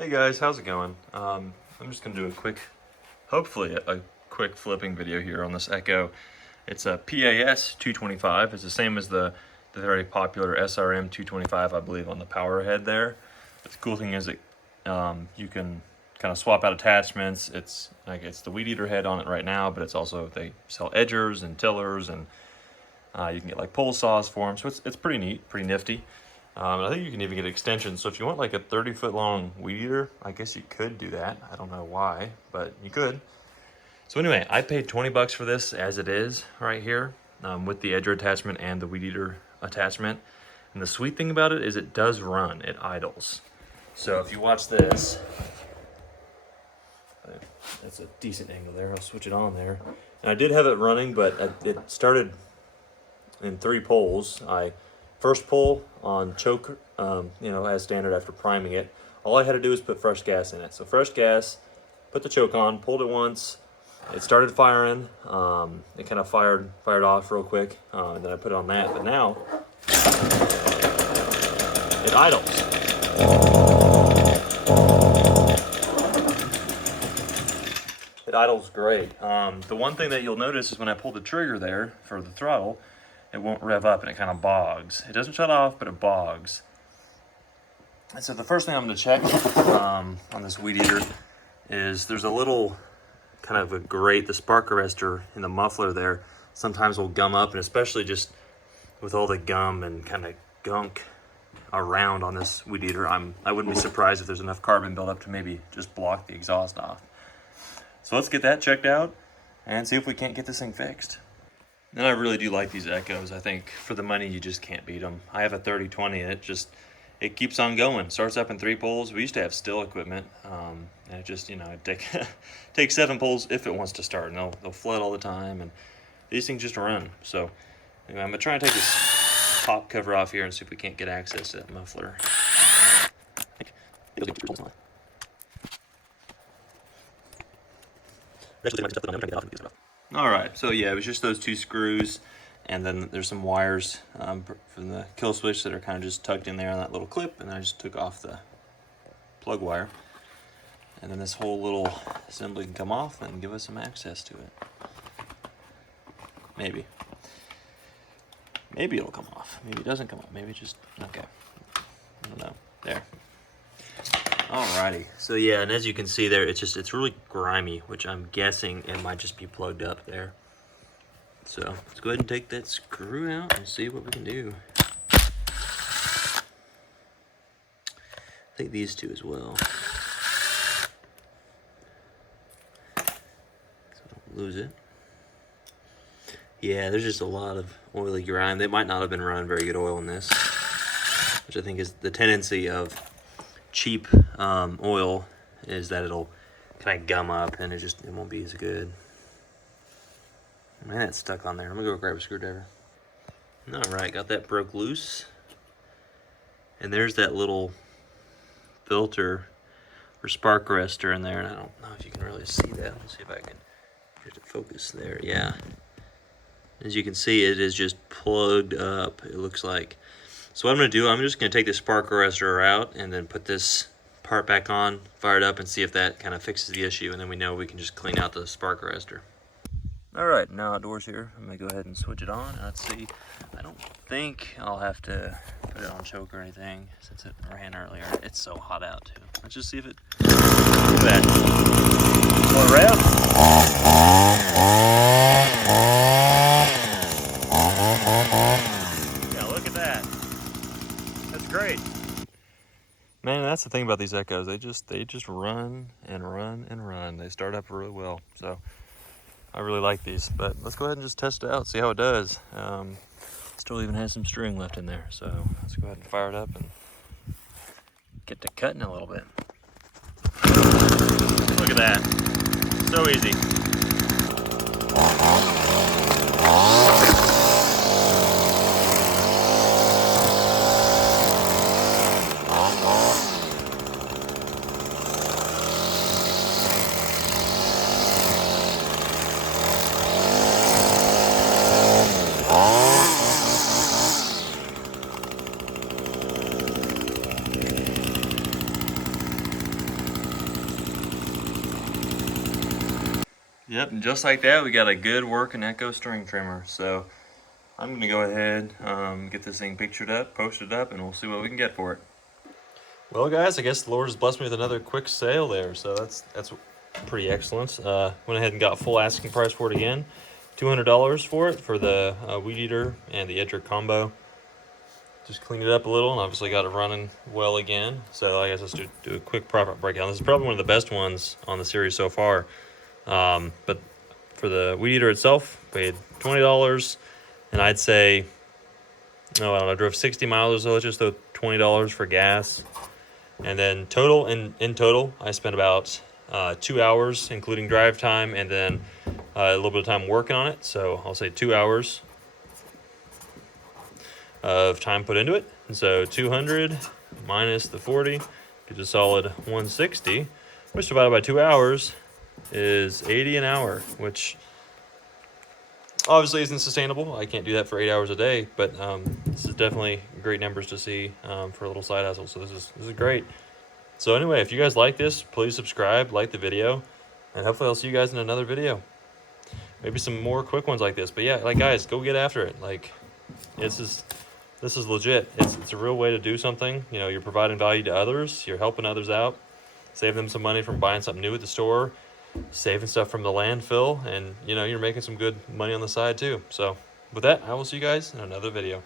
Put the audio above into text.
Hey guys, how's it going? I'm just gonna do hopefully a quick flipping video here on this Echo. It's a PAS 225. It's the same as the very popular SRM 225, I believe, on the power head there. But the cool thing is you can kind of swap out attachments. It's the Weedeater head on it right now, but it's also, they sell edgers and tillers, and you can get like pole saws for them. So it's pretty neat, pretty nifty. I think you can even get extensions. So if you want like a 30-foot long Weedeater, I guess you could do that. I don't know why, but you could. So anyway, I paid 20 bucks for this as it is right here, with the edger attachment and the Weedeater attachment. And the sweet thing about it is it does run, it idles. So if you watch this, that's a decent angle there, I'll switch it on there. And I did have it running, but it started in 3 pulls. First pull on choke, as standard after priming it. All I had to do was put fresh gas in it. So fresh gas, put the choke on, pulled it once, it started firing. It kind of fired off real quick, and then I put it on that. But now it idles. It idles great. The one thing that you'll notice is when I pull the trigger there for the throttle, it won't rev up and it kind of bogs. It doesn't shut off, but it bogs. And so the first thing I'm going to check on this Weedeater is there's a little kind of a grate, the spark arrestor in the muffler there sometimes will gum up, and especially just with all the gum and kind of gunk around on this Weedeater, I wouldn't be surprised if there's enough carbon buildup to maybe just block the exhaust off. So let's get that checked out and see if we can't get this thing fixed. And I really do like these Echoes. I think for the money, you just can't beat them. I have a 30-20, and it keeps on going. Starts up in 3 pulls. We used to have still equipment, and it just, it takes 7 pulls if it wants to start, and they'll flood all the time, and these things just run. So anyway, I'm gonna try and take this top cover off here and see if we can't get access to that muffler. All right, so yeah, it was just those 2 screws, and then there's some wires from the kill switch that are kind of just tucked in there on that little clip, and I just took off the plug wire, and then this whole little assembly can come off and give us some access to it. Maybe it'll come off. Maybe it doesn't come off. Maybe it just, okay. I don't know. There. Alrighty, so yeah, and as you can see there, it's really grimy, which I'm guessing it might just be plugged up there. So let's go ahead and take that screw out and see what we can do. I think these 2 as well. So don't lose it. Yeah, there's just a lot of oily grime. They might not have been running very good oil in this, which I think is the tendency of cheap oil, is that it'll kind of gum up and it won't be as good. Man, it's stuck on there. I'm gonna go grab a screwdriver. All right, got that broke loose. And there's that little filter or spark arrestor in there, and I don't know if you can really see that. Let's see if I can get it to focus there. Yeah. As you can see, it is just plugged up, it looks like. So what I'm going to do, I'm just going to take the spark arrestor out and then put this part back on, fire it up, and see if that kind of fixes the issue, and then we know we can just clean out the spark arrestor. Alright, now outdoors here, I'm going to go ahead and switch it on. Let's see, I don't think I'll have to put it on choke or anything since it ran earlier. It's so hot out too. Let's just see if it... Look at that. What, rev? Great. Man, that's the thing about these Echoes. They just run and run and run. They start up really well. So I really like these. But let's go ahead and just test it out, see how it does. Still even has some string left in there. So let's go ahead and fire it up and get to cutting a little bit. Look at that. So easy. Yep, and just like that, we got a good working Echo string trimmer. So I'm gonna go ahead, get this thing pictured up, posted up, and we'll see what we can get for it. Well, guys, I guess the Lord has blessed me with another quick sale there, so that's pretty excellent. Went ahead and got full asking price for it again, $200 for it for the Weedeater and the Edger combo. Just cleaned it up a little, and obviously got it running well again. So I guess let's do a quick profit breakdown. This is probably one of the best ones on the series so far. But for the Weedeater itself, paid $20, and I'd say, no, I don't know, I drove 60 miles or so. Let's just throw $20 for gas. And then total, in total, I spent about 2 hours, including drive time, and then a little bit of time working on it. So I'll say 2 hours of time put into it. And so 200 minus the 40 gives a solid 160, which divided by 2 hours is 80 an hour, which obviously isn't sustainable. I can't do that for 8 hours a day, but this is definitely great numbers to see for a little side hustle. So this is great. So anyway, if you guys like this, please subscribe, like the video, and hopefully I'll see you guys in another video. Maybe some more quick ones like this. But yeah, like, guys, go get after it. Like, this is legit. It's a real way to do something. You know, you're providing value to others, you're helping others out, saving them some money from buying something new at the store, saving stuff from the landfill, and you know, you're making some good money on the side too. So with that, I will see you guys in another video.